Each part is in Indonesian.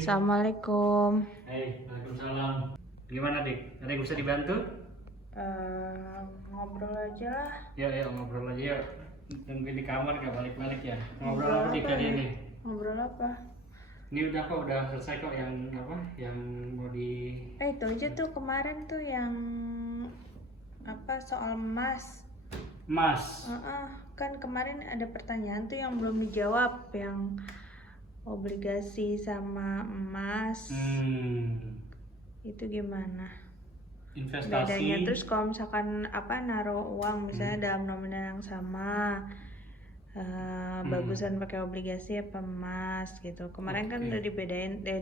Assalamualaikum. Waalaikumsalam. Gimana, Dik? Ada yang bisa dibantu? Ngobrol aja lah. Ya, ngobrol aja ya. Tungguin di kamar gak balik-balik ya. Ngobrol apa Dik tadi ini? Ngobrol apa? Ini udah selesai kok yang apa? Yang mau di Itu aja tuh kemarin tuh yang apa soal emas. Mas. Kan kemarin ada pertanyaan tuh yang belum dijawab, yang obligasi sama emas. Itu gimana? Investasi. Bedanya terus kalau misalkan naruh uang misalnya dalam nominal yang sama, bagusan pakai obligasi apa emas gitu. Kemarin kan udah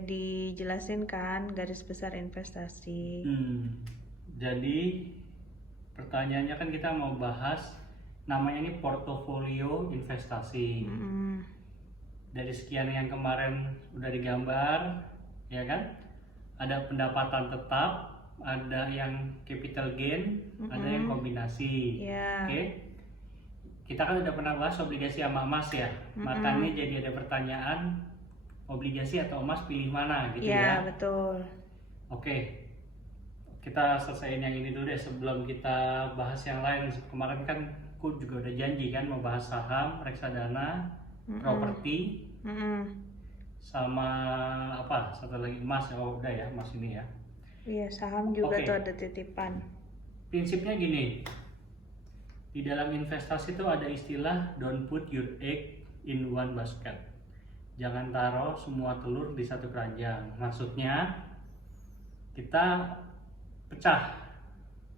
dijelasin kan garis besar investasi. Jadi pertanyaannya kan kita mau bahas namanya ini portofolio investasi. Dari sekian yang kemarin udah digambar, ya kan? Ada pendapatan tetap, ada yang capital gain, ada yang kombinasi. Oke. Kita kan udah pernah bahas obligasi sama emas ya. Makanya jadi ada pertanyaan obligasi atau emas pilih mana gitu ya. Iya, betul. Oke. Kita selesaiin yang ini dulu deh sebelum kita bahas yang lain. Kemarin kan aku juga udah janji kan mau bahas saham, reksadana, properti, sama apa? Satu lagi emas. Oh, udah ya, emas ini ya. Iya, saham juga tuh ada titipan. Prinsipnya gini, di dalam investasi itu ada istilah don't put your egg in one basket. Jangan taruh semua telur di satu keranjang. Maksudnya kita pecah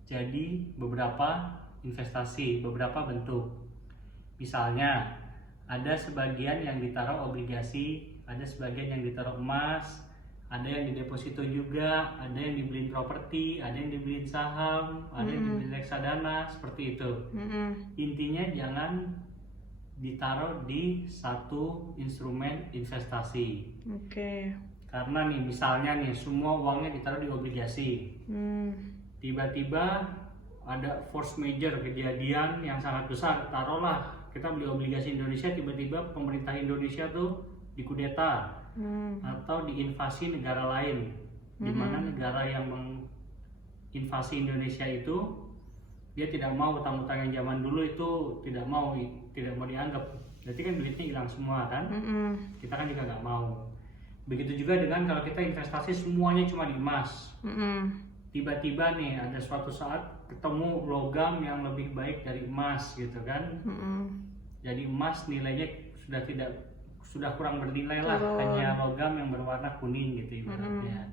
jadi beberapa investasi, beberapa bentuk. Misalnya ada sebagian yang ditaruh obligasi, ada sebagian yang ditaruh emas, ada yang di deposito juga, ada yang dibeliin properti, ada yang dibeliin saham, ada yang dibeliin reksadana, seperti itu. Intinya jangan ditaruh di satu instrumen investasi. Karena nih misalnya nih semua uangnya ditaruh di obligasi, tiba-tiba ada force major, kejadian yang sangat besar, taruhlah kita beli obligasi Indonesia, tiba-tiba pemerintah Indonesia tuh dikudeta atau diinvasi negara lain, di mana negara yang menginvasi Indonesia itu dia tidak mau utang-utang yang zaman dulu itu tidak mau dianggap, berarti kan duitnya hilang semua kan. Kita kan juga nggak mau. Begitu juga dengan kalau kita investasi semuanya cuma di emas, tiba-tiba nih ada suatu saat ketemu logam yang lebih baik dari emas gitu kan. Jadi emas nilainya sudah kurang bernilai lah, hanya logam yang berwarna kuning gitu ibaratnya.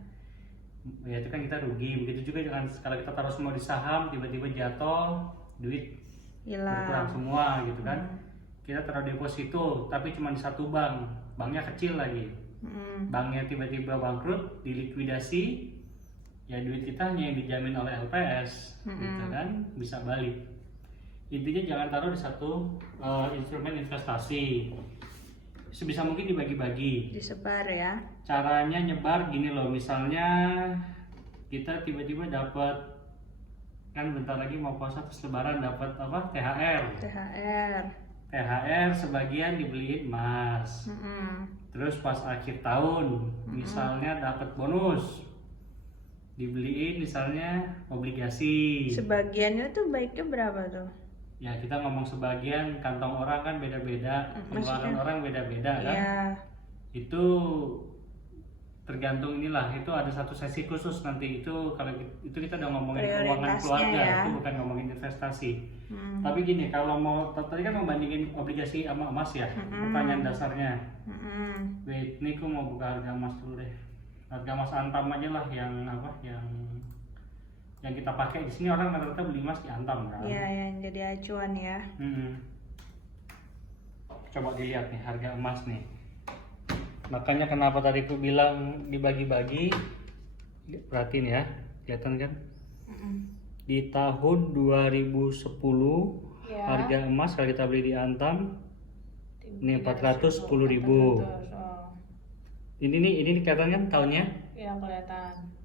Ya itu kan kita rugi. Begitu juga dengan kalau kita taruh semua di saham, tiba-tiba jatuh, duit berkurang semua gitu kan. Kita taruh deposito tapi cuma di satu bank, banknya kecil lagi. Banknya tiba-tiba bangkrut, dilikuidasi, ya duit kita hanya yang dijamin oleh LPS gitu kan, bisa balik. Intinya jangan taruh di satu instrumen investasi. Sebisa mungkin dibagi-bagi, disebar ya. Caranya nyebar gini loh, misalnya kita tiba-tiba dapat, kan bentar lagi mau puasa terus lebaran, dapat apa? THR sebagian dibeliin emas. Terus pas akhir tahun misalnya dapat bonus, dibeliin misalnya obligasi. Sebagiannya tuh baiknya berapa tuh? Ya kita ngomong sebagian, kantong orang kan beda-beda, pengeluaran orang beda-beda kan. Itu tergantung inilah, itu ada satu sesi khusus nanti itu. Kalau itu kita udah ngomongin keuangan keluarga ya. Itu bukan ngomongin investasi. Tapi gini, kalau mau tadi kan membandingin obligasi sama emas ya, pertanyaan dasarnya. Wait, ini aku mau buka harga emas dulu deh. Harga emas Antam aja lah, yang apa, yang kita pakai di sini. Orang rata-rata beli emas di Antam kan. Iya, yang jadi acuan ya. Coba dilihat nih harga emas nih. Makanya kenapa tadi aku bilang dibagi-bagi. Perhatiin ya, kelihatan kan? Di tahun 2010 harga emas kalau kita beli di Antam ini 410.000. Ini kelihatan kan tahunnya? Iya, kelihatan.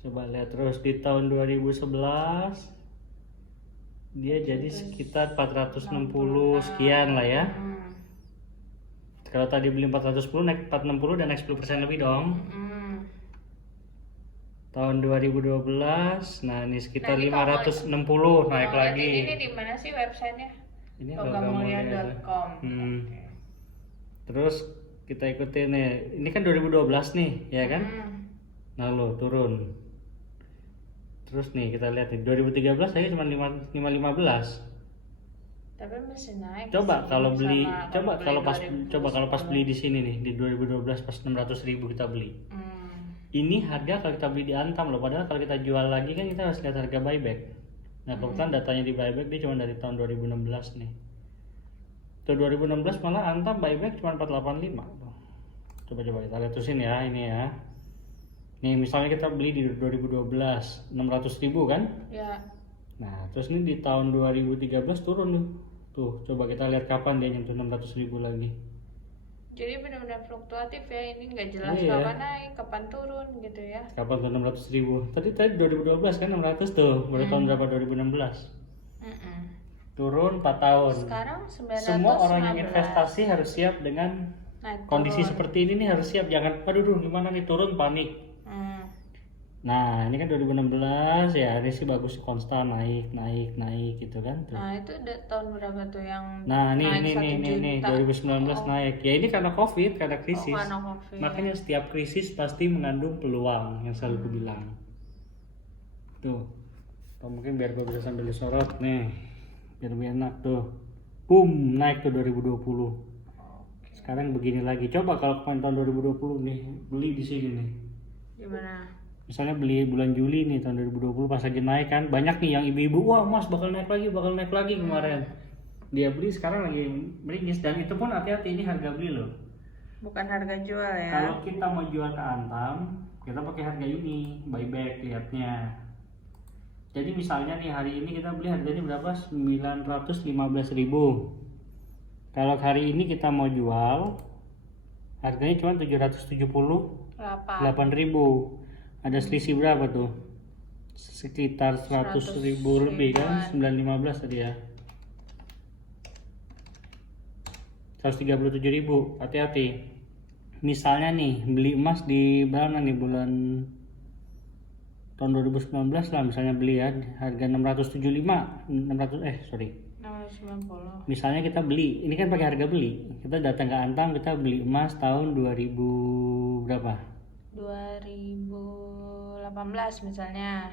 Coba lihat terus di tahun 2011 dia jadi sekitar 460 sekian lah ya. Kalau tadi beli 410 naik 460 dan naik 10% lebih dong. Tahun 2012, nah ini sekitar 560 naik lagi. Ini di mana sih websitenya? Ini logam.mulia.com. Terus kita ikutin nih, ini kan 2012 nih, ya kan? Lalu turun. Terus nih kita lihat nih, 2013 saya cuma 515. Tapi masih naik. Coba kalau beli, kalau pas beli di sini nih di 2012 pas 600.000 kita beli. Ini harga kalau kita beli di Antam loh, padahal kalau kita jual lagi kan kita harus lihat harga buyback. Nah kebetulan datanya di buyback dia cuma dari tahun 2016 nih. Tuh 2016 malah Antam buyback cuma 485 tuh. Coba kita lihat terusin ya ini ya. Nih misalnya kita beli di 2012 600.000 kan? Ya. Nah terus ini di tahun 2013 turun nih. Tuh coba kita lihat kapan dia nyentuh 600.000 lagi. Jadi benar-benar fluktuatif ya, ini nggak jelas kapan naik, kapan turun gitu ya. Kapan tuh 600.000? Tadi 2012 kan 600 tuh, baru tahun berapa 2016? Turun 4 tahun. Sekarang 915. Semua orang yang investasi harus siap dengan kondisi seperti ini nih, harus siap. Jangan, aduh gimana nih turun panik. Nah ini kan 2016 ya, ini sih bagus konstan naik gitu kan. Tuh. Nah itu tahun berapa tuh yang nah nih 2019 naik ya, ini karena COVID, karena krisis. Karena COVID. Makanya setiap krisis pasti mengandung peluang yang selalu gue bilang. Tuh, atau mungkin biar gue bisa sambil disorot nih, biar lebih enak tuh. Boom, naik tuh 2020. Sekarang begini lagi. Coba kalau tahun 2020 nih beli di sini nih. Gimana? Misalnya beli bulan Juli nih tahun 2020 pas lagi naik kan, banyak nih yang ibu-ibu, wah mas bakal naik lagi kemarin. Dia beli sekarang lagi meringis, dan itu pun hati-hati, ini harga beli loh. Bukan harga jual ya. Kalau kita mau jual ke Antam, kita pakai harga ini, buyback lihatnya. Jadi misalnya nih hari ini kita beli harganya berapa? 915.000. Kalau hari ini kita mau jual, harganya cuma 778.000. Ada selisih berapa tuh? Sekitar 100.000 lebih kan? 915 tadi ya. 137.000. Hati-hati. Misalnya nih beli emas di berapa nih bulan tahun 2019 lah, misalnya beli ya harga 690. Misalnya kita beli, ini kan pakai harga beli. Kita datang ke Antam, kita beli emas tahun 2000 berapa? 2018 misalnya.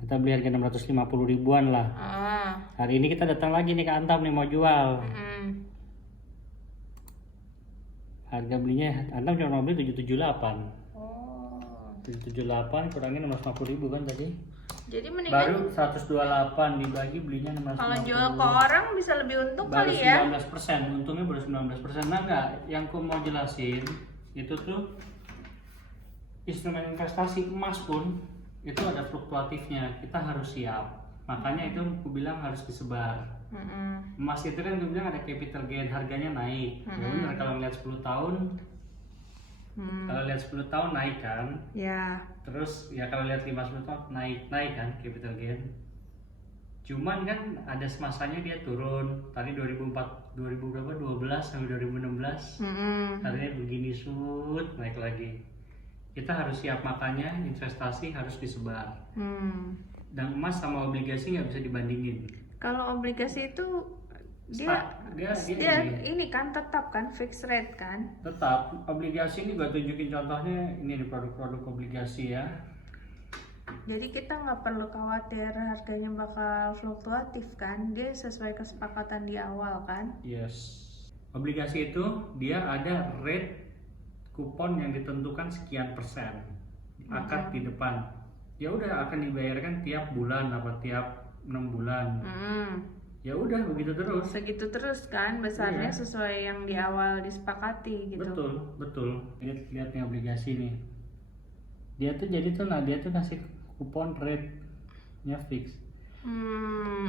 Kita beli harga 650 ribuan lah. Hari ini kita datang lagi nih ke Antam nih mau jual. Harga belinya Antam cuma mau beli 778. 778 kurangin 650.000 kan tadi. Jadi mendingan baru 128 dibagi belinya 650. Kalau jual ke orang bisa lebih untung baru kali ya. 19%, untungnya baru 19%. Nah enggak, yang aku mau jelasin itu tuh instrumen investasi emas pun itu ada fluktuatifnya, kita harus siap. Makanya itu aku bilang harus disebar. Emas itu kan aku bilang ada capital gain, harganya naik. Ya benar, kalau ngeliat 10 tahun kalau lihat 10 tahun naik kan? Ya. Terus ya kalau lihat 5-10 tahun naik kan capital gain. Cuman kan ada masanya dia turun. Tadi 2012 sampai 2016. Tadinya begini naik lagi. Kita harus siap, makanya investasi harus disebar. Dan emas sama obligasi nggak bisa dibandingin. Kalau obligasi itu dia ini kan tetap kan fixed rate kan. Tetap. Obligasi ini gue tunjukin contohnya, ini di produk-produk obligasi ya. Jadi kita nggak perlu khawatir harganya bakal fluktuatif kan, dia sesuai kesepakatan di awal kan. Yes. Obligasi itu dia ada rate kupon yang ditentukan sekian persen, akad di depan. Ya udah akan dibayarkan tiap bulan apa tiap 6 bulan. Ya udah begitu terus. Segitu terus kan besarnya sesuai yang di awal disepakati gitu. Betul. Lihat nih obligasi nih. Dia tuh jadi tuh dia tuh kasih kupon rate-nya fix.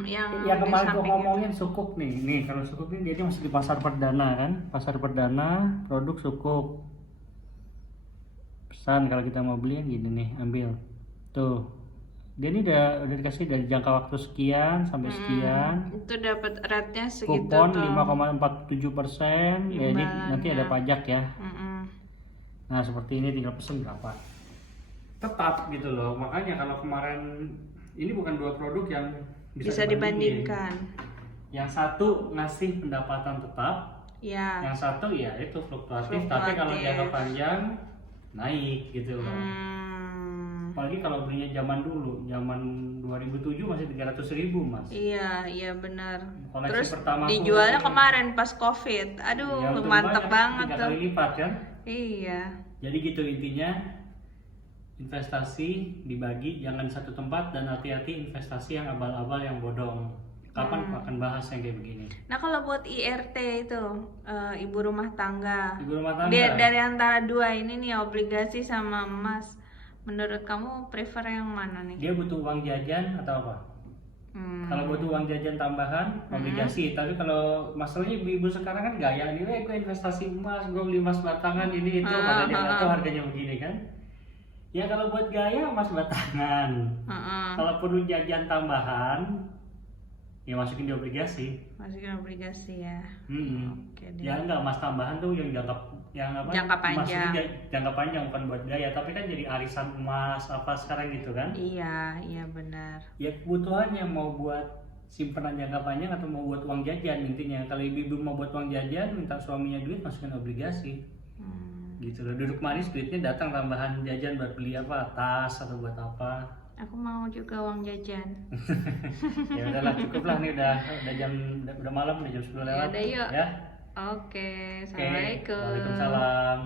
Yang kemarin gua ngomongin sukuk nih. Nih kalau sukuk ini dia masih di pasar perdana kan? Pasar perdana produk sukuk. Pesan kalau kita mau beli gini nih, ambil. Tuh. Dia ini udah dikasih dari jangka waktu sekian sampai sekian. Itu dapat rate-nya segitu Kupon tuh. 5,47%. Jadi nanti ada pajak ya. Mm-mm. Nah seperti ini tinggal pesen berapa. Tetap gitu loh. Makanya kalau kemarin ini bukan dua produk yang Bisa dibandingkan. Yang satu ngasih pendapatan tetap, Ya. yang satu ya itu fluktuatif. Tapi kalau jangka panjang naik gitu loh. Apalagi kalau belinya zaman dulu, zaman 2007 masih 300.000 mas. Iya benar. Koleksi Terus pertama dijualnya kemarin pas COVID. Aduh, ya, mantap banget 3 tuh. kali lipat kan. Iya. Jadi gitu intinya, investasi dibagi, jangan di satu tempat, dan hati-hati investasi yang abal-abal yang bodong. Kapan akan bahas yang kayak begini. Nah kalau buat IRT itu ibu rumah tangga, dari antara dua ini nih, obligasi sama emas, menurut kamu prefer yang mana nih? Dia butuh uang jajan atau apa? Kalau butuh uang jajan tambahan, obligasi. Tapi kalau masalahnya ibu-ibu sekarang kan gaya nih, gue investasi emas, gue beli emas batangan ini itu, makanya nggak tahu harganya begini kan? Ya kalau buat gaya emas batangan. Kalau perlu jajan tambahan, ya masukin di obligasi. Masukin obligasi ya. Oke deh. Ya enggak, emas tambahan tuh yang jangka panjang. Jangka panjang bukan buat gaya, tapi kan jadi arisan emas apa sekarang gitu kan? Iya benar. Ya kebutuhannya mau buat simpanan jangka panjang atau mau buat uang jajan intinya. Kalau ibu mau buat uang jajan, minta suaminya duit, masukin obligasi. Gitu loh, duduk manis duitnya datang tambahan jajan buat beli apa, tas atau buat apa. Aku mau juga uang jajan. Ya udahlah, cukup lah nih, udah malam, udah jam 10 lewat. Ya udah yuk. Ya. Oke, assalamualaikum. Waalaikumsalam.